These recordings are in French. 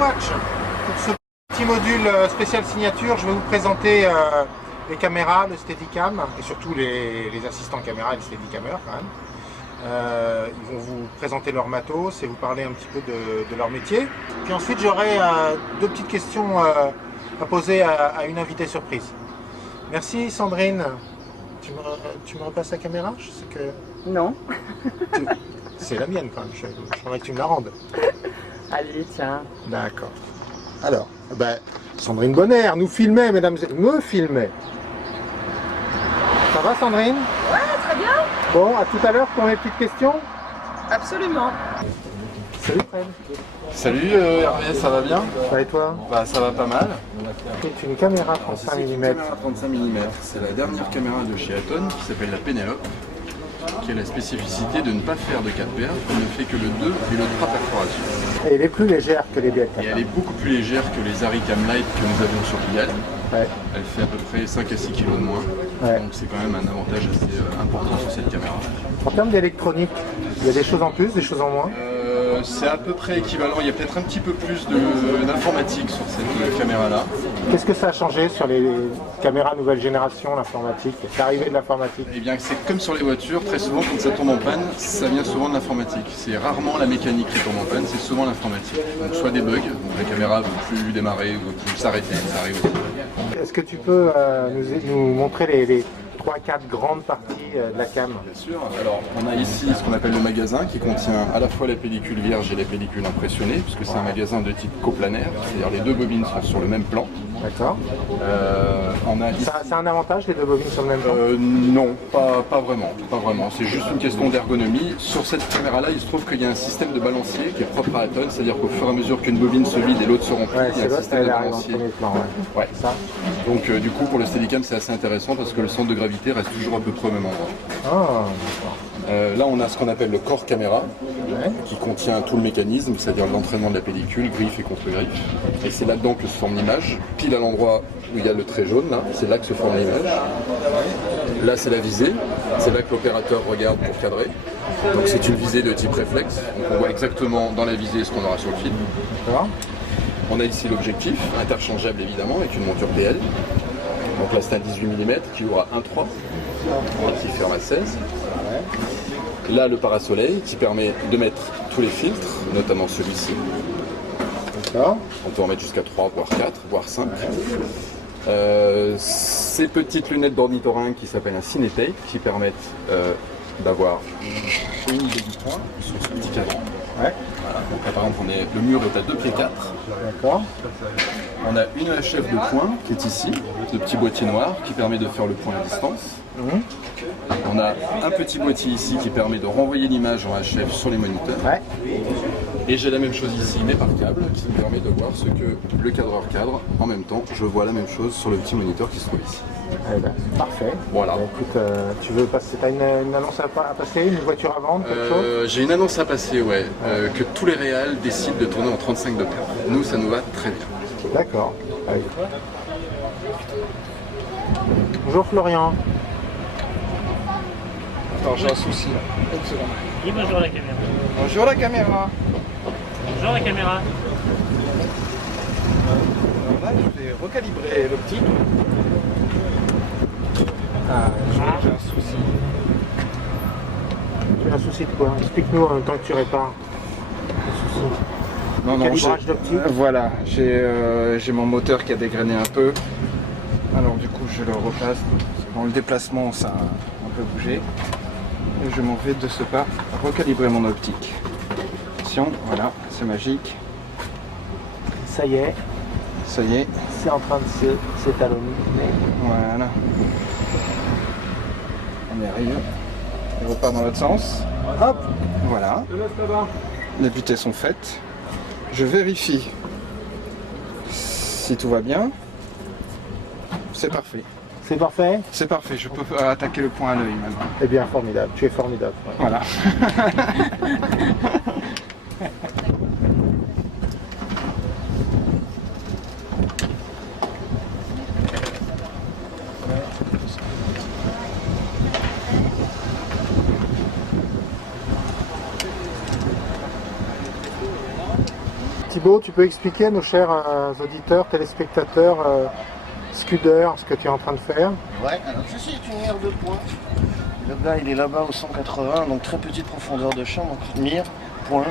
much. Pour ce petit module spécial signature, je vais vous présenter les caméras, le Steadicam et surtout les assistants caméra et les Steadicamers quand même. Ils vont vous présenter leur matos et vous parler un petit peu de leur métier. Puis ensuite j'aurai deux petites questions à poser à une invitée surprise. Merci Sandrine. Tu me repasses la caméra? Je sais que... Non. C'est la mienne quand même, je voudrais que tu me la rendes. Allez, tiens. D'accord. Alors, Sandrine Bonner nous filmait, mesdames et me filmait. Ça va Sandrine? Ouais, très bien. Bon, à tout à l'heure pour mes petites questions. Absolument. Salut Fred. Salut Hervé, ça va bien? Ça va et toi? Bah ça va pas mal. C'est une caméra 35 C'est une mm. caméra 35 mm. C'est la dernière caméra de chez Aton qui s'appelle la Pénélope, qui a la spécificité de ne pas faire de 4 paires, elle ne fait que le 2 et le 3 perforations. Et elle est plus légère que les Et elle est beaucoup plus légère que les Aricam Light que nous avions sur Pigalle. Ouais. Elle fait à peu près 5 à 6 kg de moins. Ouais. Donc c'est quand même un avantage assez important sur cette caméra. En termes d'électronique, il y a des choses en plus, des choses en moins? C'est à peu près équivalent, il y a peut-être un petit peu plus d'informatique sur cette caméra-là. Qu'est-ce que ça a changé sur les caméras nouvelle génération, l'informatique? L'arrivée de l'informatique? Eh bien, c'est comme sur les voitures, très souvent quand ça tombe en panne, ça vient souvent de l'informatique. C'est rarement la mécanique qui tombe en panne, c'est souvent l'informatique. Donc soit des bugs, donc la caméra ne veut plus démarrer, ne veut plus s'arrêter, ça arrive aussi. Est-ce que tu peux nous montrer les 3-4 grandes parties de la cam? Bien sûr. Alors, on a ici ce qu'on appelle le magasin qui contient à la fois la pellicule vierge et la pellicule impressionnée, puisque c'est un magasin de type coplanaire, c'est-à-dire les deux bobines sont sur le même plan. D'accord. On a ici... Ça a un avantage les deux bobines sur le même plan? Non, pas vraiment. C'est juste une question d'ergonomie. Sur cette caméra-là, il se trouve qu'il y a un système de balancier qui est propre à Aton, c'est-à-dire qu'au fur et à mesure qu'une bobine se vide et l'autre se remplit, il y a un système de balancier. Ouais. Ça. Donc du coup, pour le Steadicam, c'est assez intéressant parce que le centre de gravité reste toujours à peu près au même endroit. Ah, là, on a ce qu'on appelle le corps caméra, qui contient tout le mécanisme, c'est-à-dire l'entraînement de la pellicule, griffe et contre-griffe. Et c'est là-dedans que se forme l'image. Pile à l'endroit où il y a le trait jaune, là, c'est là que se forme l'image. Là, c'est la visée. C'est là que l'opérateur regarde pour cadrer. Donc c'est une visée de type réflexe. Donc on voit exactement dans la visée ce qu'on aura sur le film. On a ici l'objectif, interchangeable évidemment, avec une monture PL. Donc là c'est un 18 mm qui ouvre à 1.3 et qui ferme à 16. Là le parasoleil qui permet de mettre tous les filtres, notamment celui-ci. On peut en mettre jusqu'à 3, voire 4, voire 5. Ces petites lunettes d'ornithorynque qui s'appellent un cinétape qui permettent d'avoir une idée du point sur ce petit cadran. Voilà. Donc là, par exemple, le mur est à 2 pieds 4. D'accord. On a une HF de point qui est ici, de petit boîtier noir qui permet de faire le point à distance. On a un petit boîtier ici qui permet de renvoyer l'image en HF sur les moniteurs. Et j'ai la même chose ici, mais par câble, qui me permet de voir ce que le cadreur cadre. En même temps, je vois la même chose sur le petit moniteur qui se trouve ici. Parfait. Voilà. Écoute, tu veux passer, t'as une annonce à passer, une voiture à vendre, quelque chose? J'ai une annonce à passer, ouais, que tous les réals décident de tourner en 35 de paire. Nous, ça nous va très bien. D'accord. Allez. Bonjour Florian. Attends, j'ai un souci là. Une seconde. Dis bonjour à la caméra. Bonjour la caméra. Bonjour la caméra. Alors là, je vais recalibrer l'optique. J'ai un souci. Tu as un souci de quoi? Explique-nous en même temps que tu répares. Le souci. Non, Calibrage d'optique. Voilà, j'ai mon moteur qui a dégrené un peu. Alors du coup, je le replace. Dans le déplacement, ça a un peu bougé. Et je m'en vais de ce pas recalibrer mon optique. Attention, voilà, c'est magique. Ça y est, Ça y est, c'est en train de s'étalonner. voilà. On y arrive. Il repart dans l'autre sens. Hop, voilà. Les vitesses sont faites. Je vérifie si tout va bien. C'est parfait. C'est parfait? C'est parfait, je peux attaquer le point à l'œil maintenant. Eh bien, formidable. Tu es formidable. Ouais. Voilà. Petit Thibaut, tu peux expliquer à nos chers auditeurs, téléspectateurs, scudeurs, ce que tu es en train de faire? Ouais, alors ceci est une mire de point. Le gars il est là-bas au 180, donc très petite profondeur de champ, donc mire, point,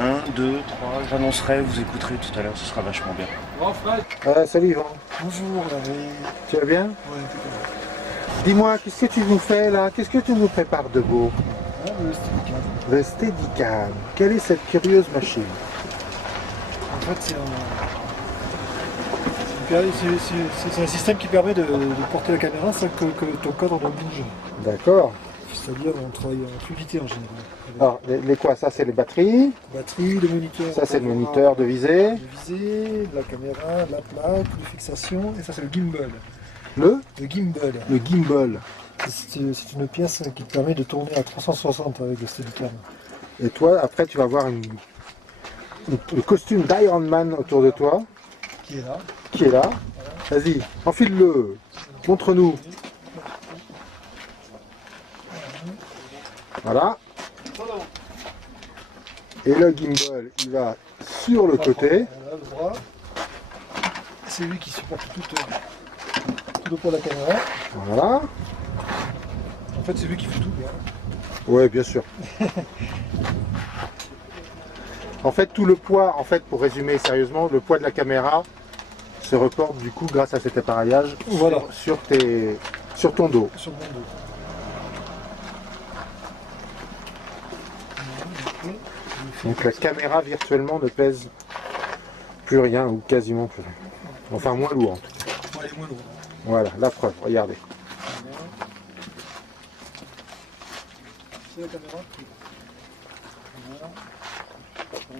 1, 2, 3, j'annoncerai, vous écouterez tout à l'heure, ce sera vachement bien. Salut Yvan. Bonjour, Tu vas bien? Dis-moi, qu'est-ce que tu nous fais là? Qu'est-ce que tu nous prépares de beau? Le Steadicam. Quelle est cette curieuse machine? En fait, c'est un système qui permet de porter la caméra sans que ton cadre ne bouge. D'accord. C'est-à-dire on travaille en fluidité en général. Alors, les quoi? Ça, c'est les batteries. Batterie, le moniteur. Ça, c'est le moniteur de visée. De visée, de la caméra, de la plaque, de fixation. Et ça, c'est le gimbal. Le gimbal. Le gimbal. C'est une pièce qui te permet de tourner à 360 avec le Steadicam. Et toi, après, tu vas avoir le costume d'Iron Man autour de toi. Qui est là. Qui est là. Vas-y, enfile-le. Montre-nous. Voilà. Et le gimbal, il va sur le côté. Voilà, le bras. C'est lui qui supporte tout le poids de la caméra. Voilà. En fait, c'est lui qui fait tout. Bien. Ouais, bien sûr. En fait, tout le poids, pour résumer sérieusement, le poids de la caméra se reporte du coup grâce à cet appareillage Voilà. sur ton dos. Sur mon dos. Donc la caméra virtuellement ne pèse plus rien ou quasiment plus rien. Enfin moins lourd en tout cas. Ouais, il est moins lourd. Voilà, la preuve, regardez. C'est la caméra. Voilà.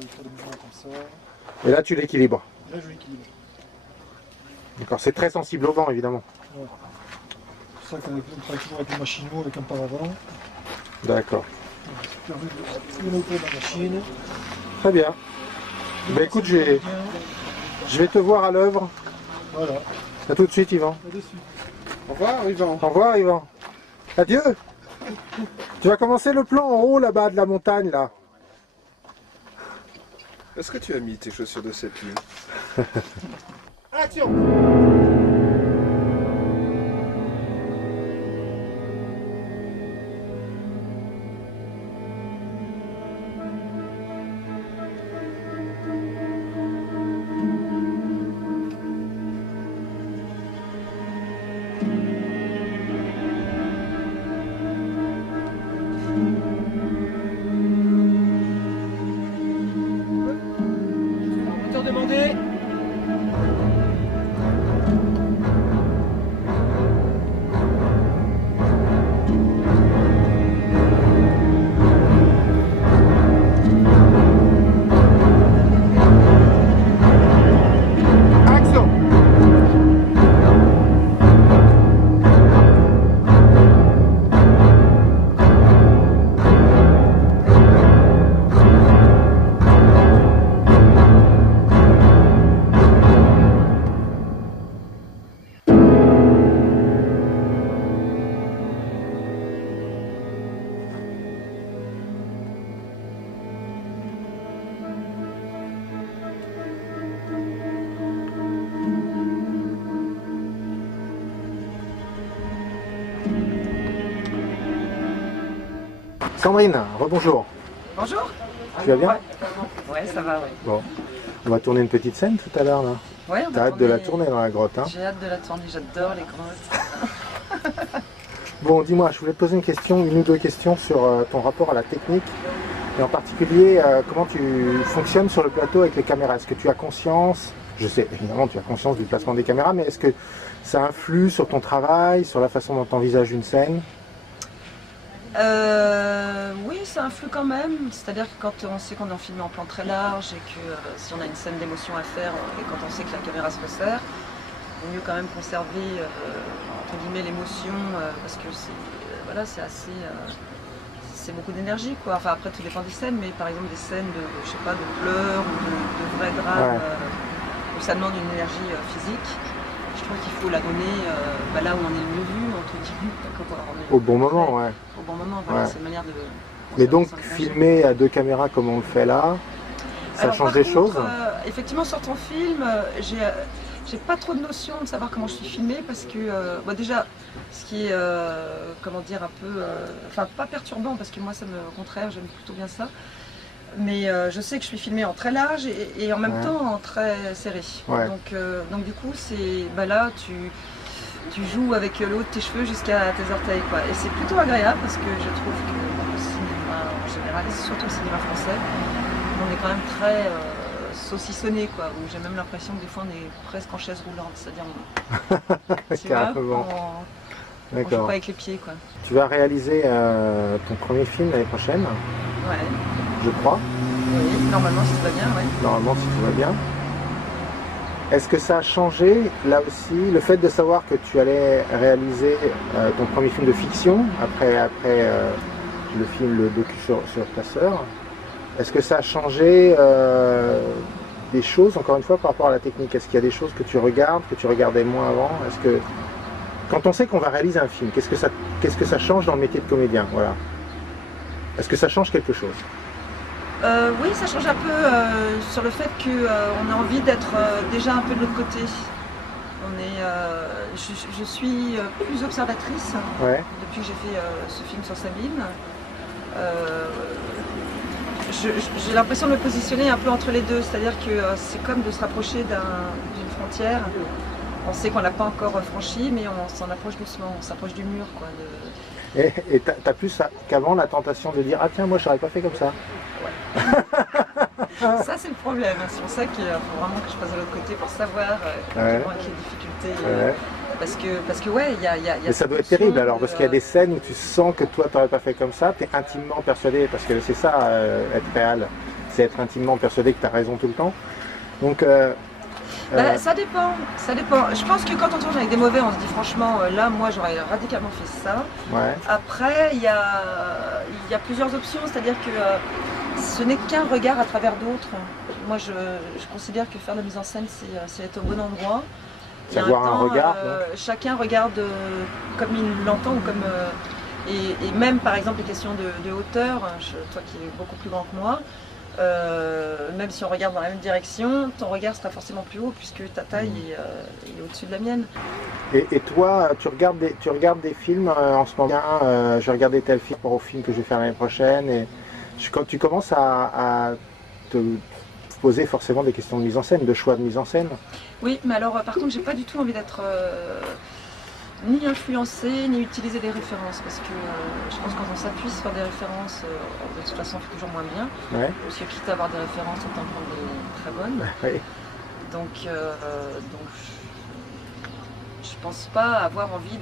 Il faut le mouvement comme ça. Et là tu l'équilibres. Là, je l'équilibre. D'accord, c'est très sensible au vent évidemment. Ouais. C'est pour ça qu'on travaille toujours avec une machine ou avec un paravent. D'accord. Ça permet de monter la machine. Très bien. Ben écoute, je vais te voir à l'œuvre. Voilà. À tout de suite Yvan. Là-dessus. Au revoir, Yvan. Au revoir Yvan. Adieu. Tu vas commencer le plan en haut là-bas de la montagne là. Est-ce que tu as mis tes chaussures de cette nuit? Action. Moteur demandé. Action. Sandrine, rebonjour. Bonjour. Tu vas bien? Ouais, ça va, ouais. Bon. On va tourner une petite scène tout à l'heure là. Ouais, on va T'as hâte de la tourner. tourner dans la grotte, hein? J'ai hâte de la tourner, j'adore les grottes. Bon, dis-moi, je voulais te poser une ou deux questions sur ton rapport à la technique et en particulier comment tu fonctionnes sur le plateau avec les caméras. Est-ce que tu as conscience, je sais évidemment tu as conscience du placement des caméras, mais est-ce que ça influe sur ton travail, sur la façon dont tu envisages une scène? Oui, ça influe quand même. C'est-à-dire que quand on sait qu'on est en film en plan très large et que si on a une scène d'émotion à faire et quand on sait que la caméra se resserre, il vaut mieux quand même conserver entre guillemets l'émotion parce que voilà, c'est assez c'est beaucoup d'énergie quoi. Enfin après tout dépend des scènes, mais par exemple des scènes de je sais pas de pleurs ou de vrais drames où ça demande une énergie physique. Je trouve qu'il faut la donner là où on est le mieux vu, entre guillemets, Au bon moment, ouais. Au bon moment, voilà, Ouais. c'est une manière de... Mais donc s'engager. filmer à deux caméras comme on le fait là, Ça change des choses. Effectivement, sur ton film, j'ai pas trop de notion de savoir comment je suis filmée parce que, déjà, ce qui est, comment dire, un peu, enfin pas perturbant parce que moi, au contraire, j'aime plutôt bien ça. Mais je sais que je suis filmée en très large et en même temps en très serré. Ouais. Donc du coup, là, tu joues avec le haut de tes cheveux jusqu'à tes orteils, quoi. Et c'est plutôt agréable parce que je trouve que dans le cinéma en général, et surtout le cinéma français, on est quand même très saucissonné, quoi. Où j'ai même l'impression que des fois on est presque en chaise roulante, c'est-à-dire on joue pas avec les pieds, quoi. Tu vas réaliser ton premier film l'année prochaine, Ouais. je crois. Oui, normalement si tout va bien, ouais. Normalement, si tout va bien. Est-ce que ça a changé, là aussi, le fait de savoir que tu allais réaliser ton premier film de fiction, après le film, le docu sur ta sœur, est-ce que ça a changé des choses, encore une fois, par rapport à la technique? Est-ce qu'il y a des choses que tu regardes, que tu regardais moins avant? Est-ce que, quand on sait qu'on va réaliser un film, qu'est-ce que ça change dans le métier de comédien? Voilà. Est-ce que ça change quelque chose? Oui, ça change un peu sur le fait qu'on a envie d'être déjà un peu de l'autre côté. Je suis plus observatrice depuis que j'ai fait ce film sur Sabine. J'ai l'impression de me positionner un peu entre les deux, c'est-à-dire que c'est comme de se rapprocher d'une frontière. On sait qu'on l'a pas encore franchie, mais on s'en approche doucement, on s'approche du mur, quoi. Et t'as plus qu'avant la tentation de dire « Ah tiens, moi je n'aurais pas fait comme ça ». Ça c'est le problème, c'est pour ça qu'il faut vraiment que je passe de l'autre côté pour savoir quelles vont être les difficultés. Parce que ouais, il y a mais ça doit être terrible alors, parce qu'il y a des scènes où tu sens que toi tu n'aurais pas fait comme ça, tu es intimement persuadé, parce que c'est ça être réel, c'est être intimement persuadé que tu as raison tout le temps. Donc ça dépend. Je pense que quand on tourne avec des mauvais, on se dit franchement, là, moi, j'aurais radicalement fait ça. Ouais. Après, il y a plusieurs options, c'est-à-dire que ce n'est qu'un regard à travers d'autres. Moi, je considère que faire de la mise en scène, c'est être au bon endroit. C'est avoir un regard. Chacun regarde comme il l'entend ou comme. Et même, par exemple, les questions de hauteur, toi qui es beaucoup plus grand que moi. Même si on regarde dans la même direction, ton regard sera forcément plus haut puisque ta taille est au-dessus de la mienne. Et toi, tu regardes des films en ce moment. Je vais regarder tel film pour au film que je vais faire l'année prochaine. Et quand tu commences à te poser forcément des questions de mise en scène, de choix de mise en scène. Oui, mais alors par contre, j'ai pas du tout envie d'être ni influencer, ni utiliser des références, parce que je pense que quand on s'appuie sur des références, de toute façon on fait toujours moins bien. Ouais. Parce que quitte à avoir des références, autant prendre des très bonnes. Ouais. Donc je pense pas avoir envie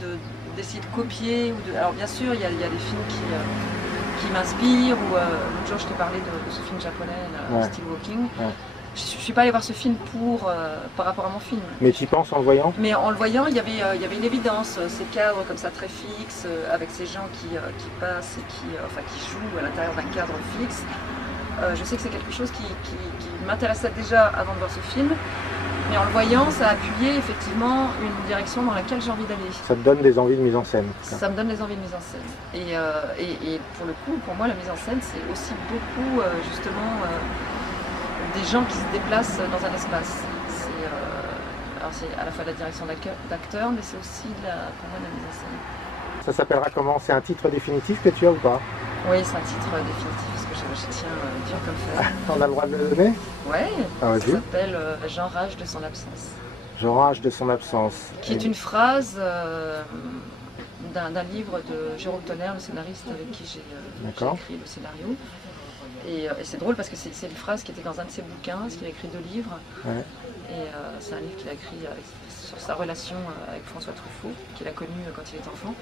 d'essayer de copier. Alors bien sûr, il y a des films qui m'inspirent, ou l'autre jour je t'ai parlé de ce film japonais, Still Walking. Ouais. Je ne suis pas allée voir ce film par rapport à mon film. Mais tu y penses en le voyant? Mais en le voyant, il y avait une évidence, ces cadres comme ça très fixes, avec ces gens qui passent et qui jouent à l'intérieur d'un cadre fixe. Je sais que c'est quelque chose qui m'intéressait déjà avant de voir ce film, mais en le voyant, ça a appuyé effectivement une direction dans laquelle j'ai envie d'aller. Ça te donne des envies de mise en scène? Ça me donne des envies de mise en scène. Et pour le coup, pour moi, la mise en scène, c'est aussi beaucoup justement des gens qui se déplacent dans un espace. Alors c'est à la fois la direction d'acteur, mais c'est aussi pour moi la mise en scène. Ça s'appellera comment? C'est un titre définitif que tu as ou pas? Oui, c'est un titre définitif, parce que je tiens dur comme fer. On a le droit de le donner? Oui, ça s'appelle J'enrage de son absence. J'enrage de son absence. Qui est une phrase d'un livre de Jérôme Tonnerre, le scénariste avec qui j'ai écrit le scénario. Et c'est drôle parce que c'est une phrase qui était dans un de ses bouquins, parce qu'il a écrit 2 livres. Ouais. Et c'est un livre qu'il a écrit sur sa relation avec François Truffaut, qu'il a connu quand il était enfant.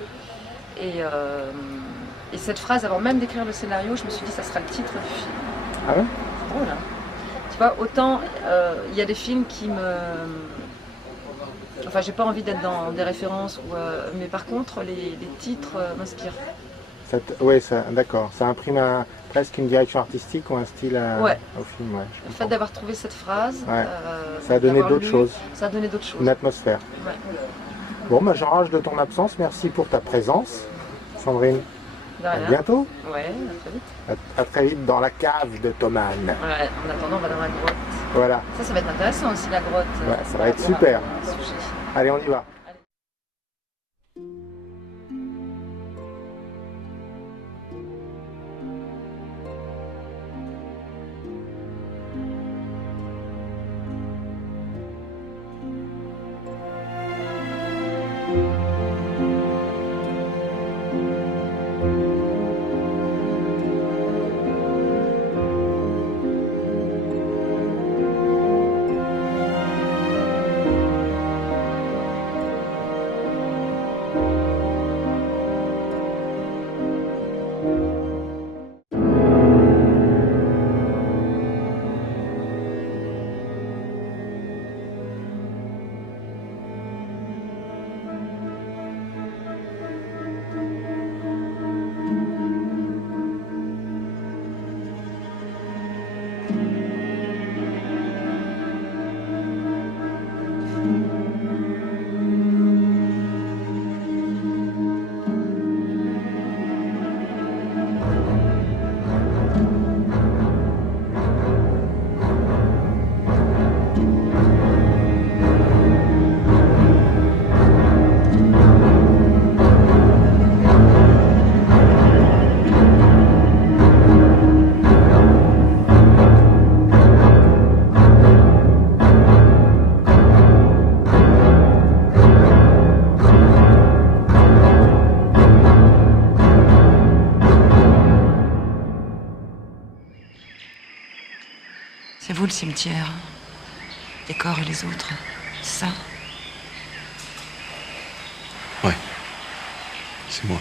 Et cette phrase, avant même d'écrire le scénario, je me suis dit ça sera le titre du film. Ah ouais? C'est drôle, hein? Tu vois, autant il y a des films qui me... Enfin, j'ai pas envie d'être dans des références, mais par contre, les titres m'inspirent. Oui, d'accord. Ça imprime presque une direction artistique ou un style au film. Ouais, le fait d'avoir trouvé cette phrase, ça a donné d'autres choses. Ça a donné d'autres choses. Une atmosphère. Ouais. Bon, j'enrage de ton absence. Merci pour ta présence, Sandrine. De À rien. bientôt. Ouais, à très vite. À très vite dans la cave de Thomann. Ouais, en attendant, on va dans la grotte. Voilà. Ça va être intéressant aussi, la grotte. Ouais, ça va par être rapport super. à ce sujet. Allez, on y va. C'est vous le cimetière, les corps et les autres, c'est ça? Ouais, c'est moi.